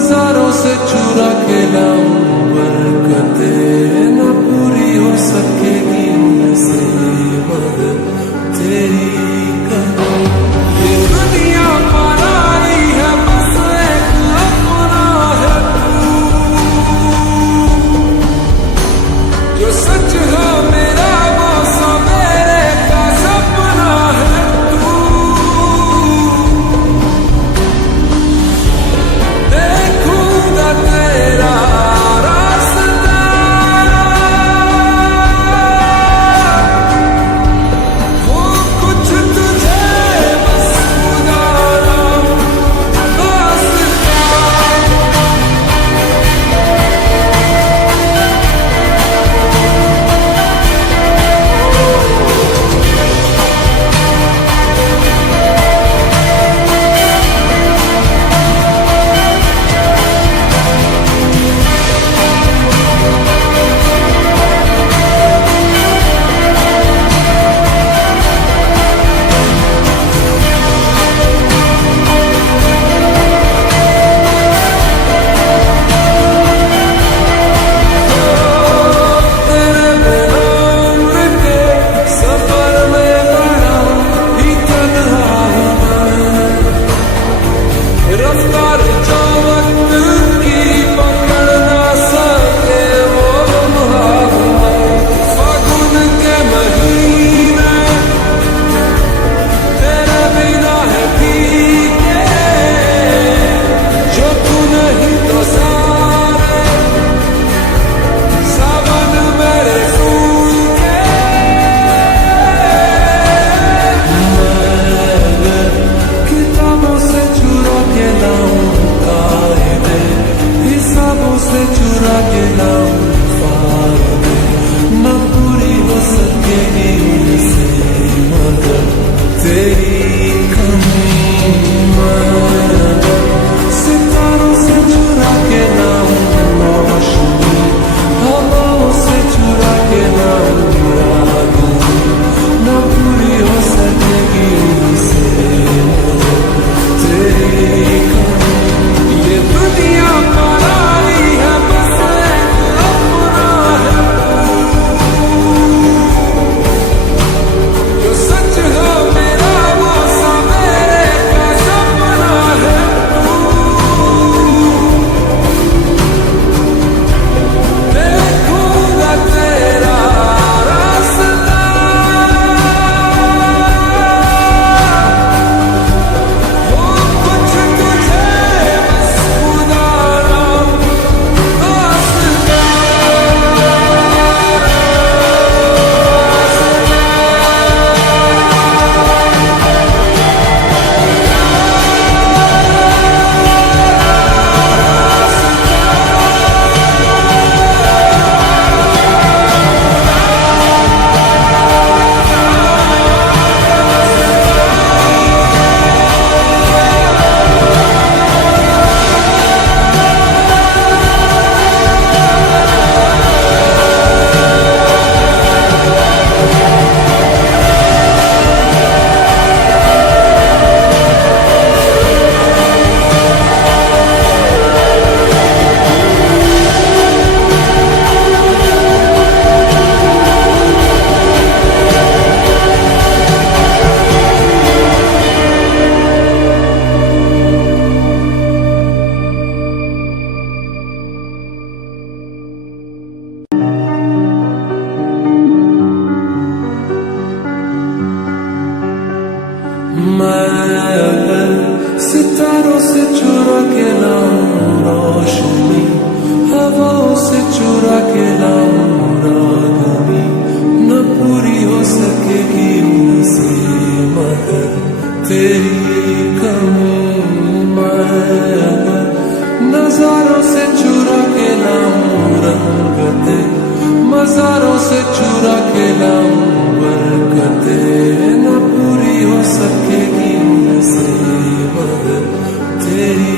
नजारों से चुरा के लाऊं बरकतें, न पूरी हो सकेगी उनसे मगर तेरी कमी। ये दुनिया पराई है, बस एक अपना है जो सच हो मेरा, वो सवेरे का सपना है तू। देखूंगा तेरा रास्ता, हो कुछ तुझे बस खुदा वास्ता। तेरे बिना उम्र के सफर में बड़ा ही तन्हा हूँ मैं। रफ्तार जो वक्त की पकड़ ना सके वो लम्हा हूँ मैं। फागुन के महीने तेरे बिना है फीके, जो तू नहीं तो सारे सावन मेरे फूल के। मैं किताबों से चुरा के लाऊं कायदे, हिसाबों से चुरा के लाऊं फायदे, न पूरी हो सकेगी उनसे मगर तेरी कमी। मैं सितारों से चुरा के लाऊं रोशनी, हवाओं से चुरा के लाऊं रागनी, न पूरी हो सकेगी उनसे मगर तेरी कमी। ये दुनिया पराई है, बस एक अपना है जो सच हो मेरा, वो सवेरे का सपना है तू। देखूंगा तेरा रास्ता, हो कुछ तुझे बस खुदा वास्ता। मैं अगर सितारों से चुरा के लाऊं रोशनी, हवाओं से चुरा के लाऊं रागनी, न पूरी हो सकेगी उनसे मगर तेरी कमी। मैं अगर नजारों से चुरा के लाऊं रंगतें, मजारों से चुरा के लाऊं बरकतें, न पूरी हो सकेगी उनसे मगर तेरी